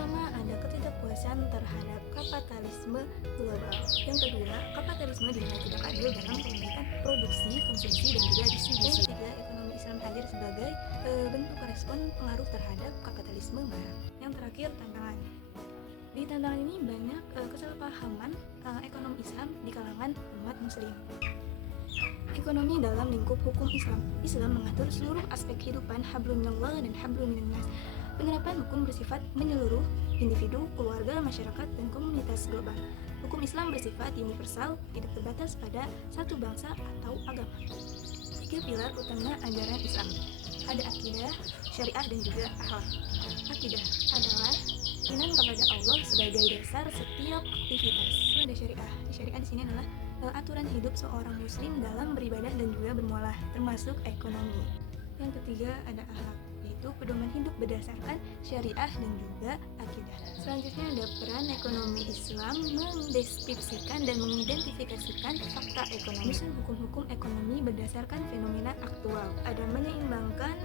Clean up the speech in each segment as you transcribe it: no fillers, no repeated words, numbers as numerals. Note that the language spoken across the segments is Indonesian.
pertama ada ketidakpuasan terhadap kapitalisme global. Yang kedua, kapitalisme dinilai tidak adil dalam pemilikan produksi, konsumsi, dan juga distribusi. Yang ketiga, ekonomi Islam hadir sebagai bentuk respon pengaruh terhadap kapitalisme barat. Yang terakhir, tantangan. Di tantangan ini banyak kesalahpahaman ekonomi Islam di kalangan umat muslim. Ekonomi dalam lingkup hukum Islam. Islam mengatur seluruh aspek kehidupan hablum minallah dan hablum minannas. Penerapan hukum bersifat menyeluruh individu, keluarga, masyarakat, dan komunitas global. Hukum Islam bersifat universal, tidak terbatas pada satu bangsa atau agama. 3 pilar utama ajaran Islam. Ada akidah, syariah, dan juga akhlak. Akidah adalah iman kepada Allah sebagai dasar setiap aktivitas. Ada syariah. Syariah di sini adalah aturan hidup seorang muslim dalam beribadah dan juga bermuamalah, termasuk ekonomi. Yang ketiga ada akhlak, yaitu pedoman hidup berdasarkan syariah dan juga akidah. Selanjutnya ada peran ekonomi Islam mendeskripsikan dan mengidentifikasikan fakta ekonomi. Hukum-hukum ekonomi berdasarkan fenomena aktual. Ada menyeimbangkan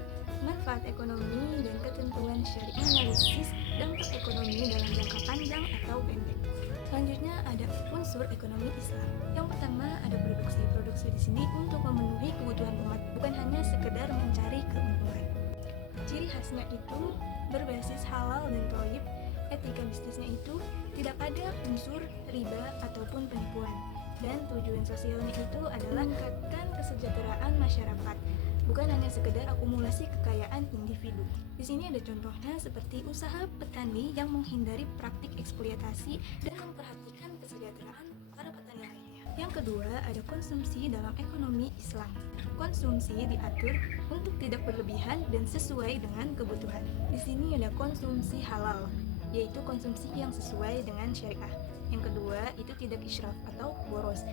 manfaat ekonomi dan ketentuan syariah, analisis dampak ekonomi dalam jangka panjang atau pendek. Selanjutnya ada unsur ekonomi Islam. Yang pertama ada produksi. Produksi di sini untuk memenuhi kebutuhan umat, bukan hanya sekedar mencari keuntungan. Ciri khasnya itu berbasis halal dan thayyib. Etika bisnisnya itu tidak ada unsur riba ataupun penipuan. Dan tujuan sosialnya itu adalah meningkatkan kesejahteraan masyarakat, bukan hanya sekedar akumulasi kekayaan individu. Di sini ada contohnya seperti usaha petani yang menghindari praktik eksploitasi dan memperhatikan kesejahteraan para petani lainnya. Yang kedua, ada konsumsi dalam ekonomi Islam. Konsumsi diatur untuk tidak berlebihan dan sesuai dengan kebutuhan. Di sini ada konsumsi halal, yaitu konsumsi yang sesuai dengan syariah. Yang kedua, itu tidak israf atau boros,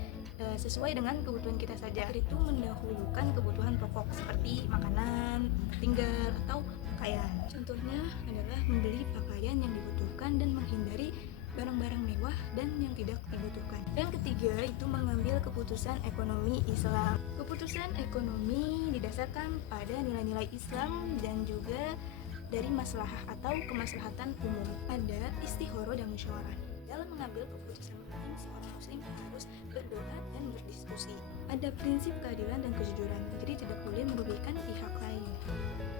sesuai dengan kebutuhan kita saja. Itu mendahulukan kebutuhan pokok seperti makanan, tinggal, atau pakaian. Contohnya adalah membeli pakaian yang dibutuhkan dan menghindari barang-barang mewah dan yang tidak dibutuhkan. Yang ketiga, itu mengambil keputusan ekonomi Islam. Keputusan ekonomi didasarkan pada nilai-nilai Islam dan juga dari maslahah atau kemaslahatan umum. Ada istihoro dan musyawarah. Dalam mengambil keputusan penting, seorang muslim harus berdoa dan berdiskusi. Ada prinsip keadilan dan kejujuran, jadi tidak boleh merugikan pihak lain.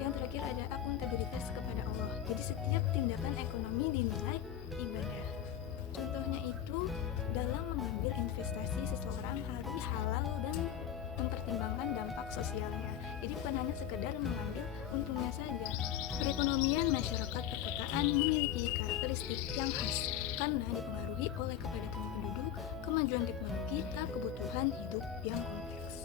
Yang terakhir ada akuntabilitas kepada Allah. Jadi setiap tindakan ekonomi dinilai ibadah. Contohnya itu dalam mengambil investasi seseorang harus halal dan mempertimbangkan dampak sosialnya. Jadi bukan hanya sekedar mengambil untungnya saja. Perekonomian masyarakat perkotaan memiliki karakteristik yang khas karena dipengaruhi oleh kepadatan penduduk, kemajuan teknologi, dan kebutuhan hidup yang kompleks.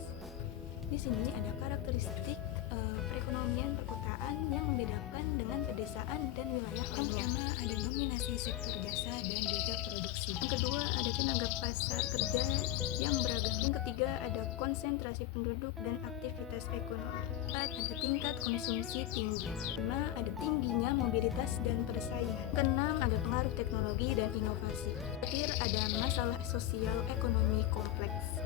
Di sini ada karakteristik perekonomian perkotaan yang membedakan dengan pedesaan dan wilayah lainnya. Yang pertama ada dominasi sektor jasa dan juga produksi. Yang kedua ada tenaga pasar kerja yang beragam. Yang ketiga ada konsentrasi penduduk dan aktivitas ekonomi. Empat ada tingkat konsumsi tinggi. 5 ada tingginya mobilitas dan persaingan. Keenam ada pengaruh teknologi dan inovasi. Terakhir ada masalah sosial ekonomi kompleks.